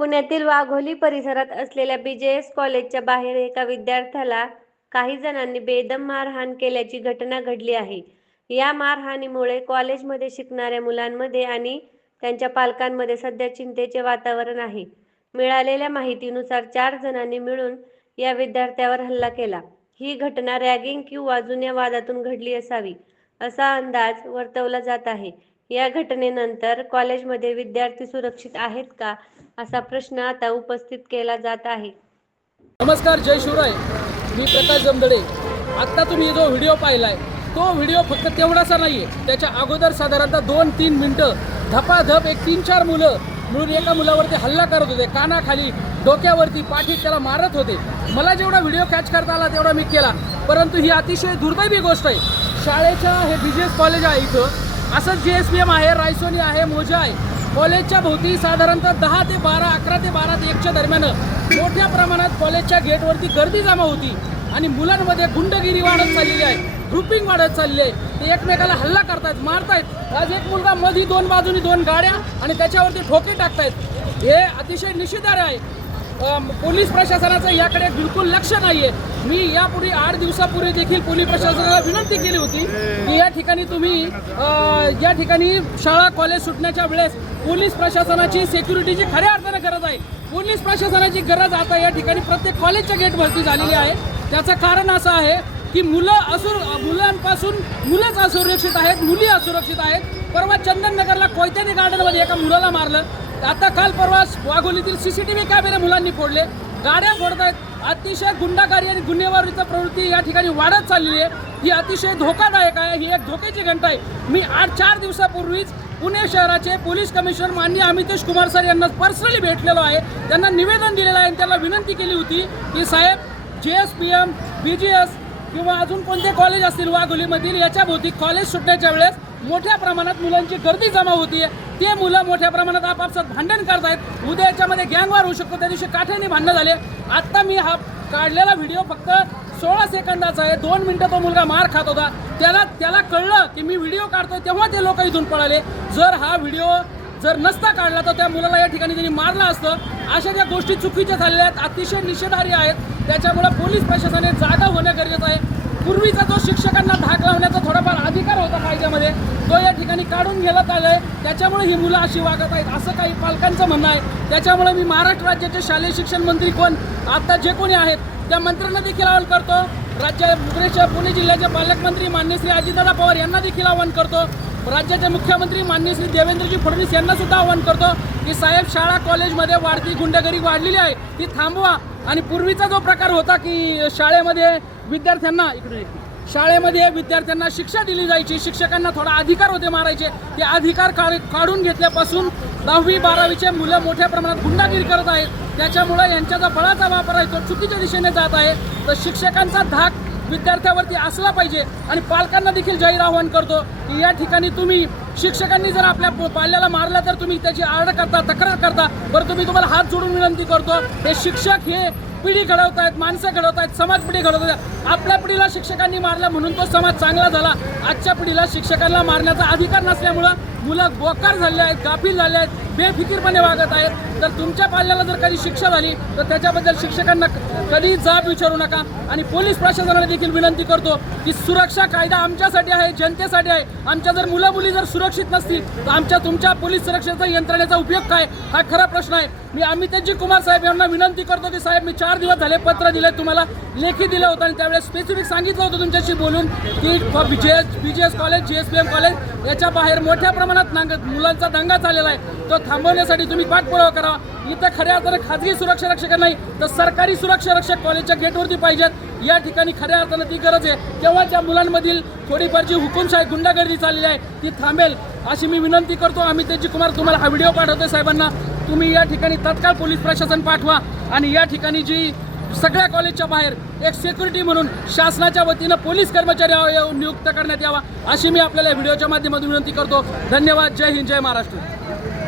पुण्यातील वाघोली परिसरात असलेल्या BJS कॉलेजच्या बाहेर एका विद्यार्थ्याला काही जणांनी बेदम मारहाण केल्याची घटना घडली आहे. या मारहाणीमुळे कॉलेजमध्ये शिकणाऱ्या मुलांमध्ये आणि त्यांच्या पालकांमध्ये सध्या चिंतेचे वातावरण आहे. मिळालेल्या माहितीनुसार 4 जणांनी मिळून या विद्यार्थ्यावर हल्ला केला. ही घटना रॅगिंग किंवा जुन्या वादातून घडली असावी, असा अंदाज वर्तवला जात आहे. या घटनेनंतर कॉलेजमध्ये विद्यार्थी सुरक्षित आहेत का, असा प्रश्न आता उपस्थित केला जात आहे. नमस्कार, जय शिवराय. मी प्रकाश जमदडे. आत्ता तुम्ही जो व्हिडिओ पाहिलाय तो व्हिडिओ फक्त तेवढासा नाही आहे. त्याच्या अगोदर साधारणतः 2-3 मिनटं धपाधप 3-4 मुलं मिळून एका मुलावरती हल्ला करत होते. कानाखाली, डोक्यावरती, पाठीत त्याला मारत होते. मला जेवढा व्हिडिओ कॅच करता आला तेवढा मी केला, परंतु ही अतिशय दुर्दैवी गोष्ट आहे. शाळेच्या हे BJS कॉलेज आहे, इथं असंच JSPM आहे, रायसोनी आहे, मोजा आहे. कॉलेजच्या भोवती साधारणतः 10 ते 12, 11 ते 12 ते 1च्या दरम्यान मोठ्या प्रमाणात कॉलेजच्या गेटवरती गर्दी जमा होती आणि मुलांमध्ये गुंडगिरी वाढत चाललेली आहे, ग्रुपिंग वाढत चालली आहे. ते एकमेकाला हल्ला करतायत, मारतायत. आज एक मुलगा मध्ये 2 बाजूनी 2 गाड्या आणि त्याच्यावरती ठोके टाकतायत. हे अतिशय निषेधार्ह आहे. पोलीस प्रशासनाचं याकडे बिलकुल लक्ष नाहीये. मी यापूर्वी 8 दिवसापूर्वी देखील पोलीस प्रशासनाला विनंती केली होती की या ठिकाणी तुम्ही या ठिकाणी शाळा कॉलेज सुटण्याच्या वेळेस पोलीस प्रशासनाची सिक्युरिटीची खऱ्या अर्थाने गरज आहे. पोलीस प्रशासनाची गरज आता या ठिकाणी प्रत्येक कॉलेजच्या गेट भरती झालेली आहे. त्याचं कारण असं आहे की मुलांपासून मुलंच असुरक्षित आहेत, मुली असुरक्षित आहेत. परवा चंदननगरला कोयत्यानी गार्डनमध्ये एका मुलाला मारलं. आता काल परवा वाघोलीतील CCTV कॅमेरे मुलांनी फोडले, गाड्या फोडतायत. अतिशय गुंडागारी आणि गुन्हेगारीची प्रवृत्ती या ठिकाणी वाढत चाललेली आहे. ही अतिशय धोकादायक आहे, ही एक धोक्याची घंटा आहे. मी 4 दिवसापूर्वीच पुणे शहराचे पोलीस कमिशनर माननीय अमितेश कुमार सर यांना पर्सनली भेटलेलो आहे. त्यांना निवेदन दिलेलं आहे आणि त्यांना विनंती केली होती की साहेब, JSPM, BJS किंवा अजून कोणते कॉलेज असतील वाघोलीमधील, याच्या भोवती कॉलेज सुटण्याच्या वेळेस मोठ्या प्रमाणात मुलांची गर्दी जमा होतीये. ते मुलं मोठ्या प्रमाणात आपापसात भांडण करतायत. उद्या याच्यामध्ये गँगवार होऊ शकतो. त्या दिवशी काठ्याने भांडणं झाले. आत्ता मी हा काढलेला व्हिडिओ फक्त 16 सेकंदाचा आहे. 2 मिनिटं तो मुलगा मार खात होता. त्याला कळलं की मी व्हिडिओ काढतोय, तेव्हा ते लोक इथून पळाले. जर हा व्हिडिओ नसता काढला तर त्या मुलाला या ठिकाणी त्यांनी मारलं असतं. अशा ज्या गोष्टी चुकीच्या झालेल्या आहेत, अतिशय निषेधार्ह आहेत. त्याच्यामुळे पोलीस प्रशासनाने जागा होणं गरजेचं आहे. पूर्वीचा जो शिक्षकांना धाक लावण्याचा थोडाफार अधिकार होता कायद्यामध्ये, तो या ठिकाणी काढून घेण्यात आलाय. त्याच्यामुळे ही मुलं अशी वागत आहेत, असं काही पालकांचं म्हणणं आहे. त्याच्यामुळे मी महाराष्ट्र राज्याचे शालेय शिक्षण मंत्री आता जे कोणी आहेत त्या मंत्र्यांना देखील आवाहन करतो. पुणे जिल्ह्याचे पालकमंत्री माननीय श्री अजितदादा पवार यांना देखील आवाहन करतो. राज्याचे मुख्यमंत्री माननीय श्री देवेंद्रजी फडणवीस यांना सुद्धा आवाहन करतो की साहेब, शाळा कॉलेजमध्ये वाढती गुंडगिरी वाढलेली आहे, ती थांबवा. आणि पूर्वीचा जो प्रकार होता की शाळेमध्ये विद्यार्थ्यांना शिक्षा दिली जायची, शिक्षकांना थोडा अधिकार होते मारायचे, ते अधिकार काढून घेतल्यापासून 10वी-12वीचे मुलं मोठ्या प्रमाणात गुंडागिरी करत आहेत. त्याच्यामुळे यांचा जो बळाचा वापर आहे तो चुकीच्या दिशेने जात आहे. तर शिक्षकांचा धाक विद्यार्थ्यावरती असला पाहिजे. आणि पालकांना देखील जाहीर आवाहन करतो की या ठिकाणी तुम्ही शिक्षकांनी जर आपल्या पाल्याला मारलं तर तुम्ही त्याची आरड करता, तक्रार करता. बरं, तुम्हाला हात जोडून विनंती करतो, हे शिक्षक हे पिढी घडवत आहेत, माणसं घडवत आहेत, समाज पिढी घडवत आहेत. आपल्या पिढीला शिक्षकांनी मारलं म्हणून तो समाज चांगला झाला. आजच्या पिढीला शिक्षकांना मारण्याचा अधिकार नसल्यामुळं मुलं बोकार झाले आहेत, गाफील झाले आहेत, बेफिकीरपणे वागत आहेत. तर तुमच्या पाल्याला जर कधी शिक्षा झाली तर त्याच्याबद्दल शिक्षकांना कधी जाब विचारू नका. आणि पोलीस प्रशासनाला देखील विनंती करतो की सुरक्षा कायदा आमच्यासाठी आहे, जनतेसाठी आहे. आमच्या जर मुली जर सुरक्षित नसतील तर तुमच्या पोलीस सुरक्षेचा यंत्रणेचा उपयोग काय, हा खरा प्रश्न आहे. मी अमितेशजी कुमार साहेब यांना विनंती करतो की साहेब, मी 4 दिवस झाले पत्र दिले, तुम्हाला लेखी दिलं होतं आणि त्यावेळेस स्पेसिफिक सांगितलं होतं तुमच्याशी बोलून की BJS कॉलेज, JSPM कॉलेज याच्या बाहेर मोठ्या प्रमाणात मुलांचा दंगा चाललेला आहे. तो थांबवण्यासाठी तुम्ही पाठपुरावा करा. इथं खऱ्या अर्थाने खाजगी सुरक्षा रक्षक नाही तर सरकारी सुरक्षा रक्षक कॉलेजच्या गेटवरती पाहिजेत. या ठिकाणी खऱ्या अर्थानं ती गरज आहे. तेव्हा त्या मुलांमधील थोडीफार जी हुकुमशाही गुंडागर्दी चाललेली आहे ती थांबेल, अशी मी विनंती करतो. अमितेशजी कुमार, तुम्हाला हा व्हिडिओ पाठवतोय साहेबांना. तुम्ही या ठिकाणी तत्काळ पोलीस प्रशासन पाठवा आणि या ठिकाणी जी सगळ्या कॉलेजच्या बाहेर एक सिक्युरिटी म्हणून शासनाच्या वतीनं पोलीस कर्मचारी नियुक्त करण्यात यावा, अशी मी आपल्याला व्हिडिओच्या माध्यमातून विनंती करतो. धन्यवाद. जय हिंद, जय महाराष्ट्र.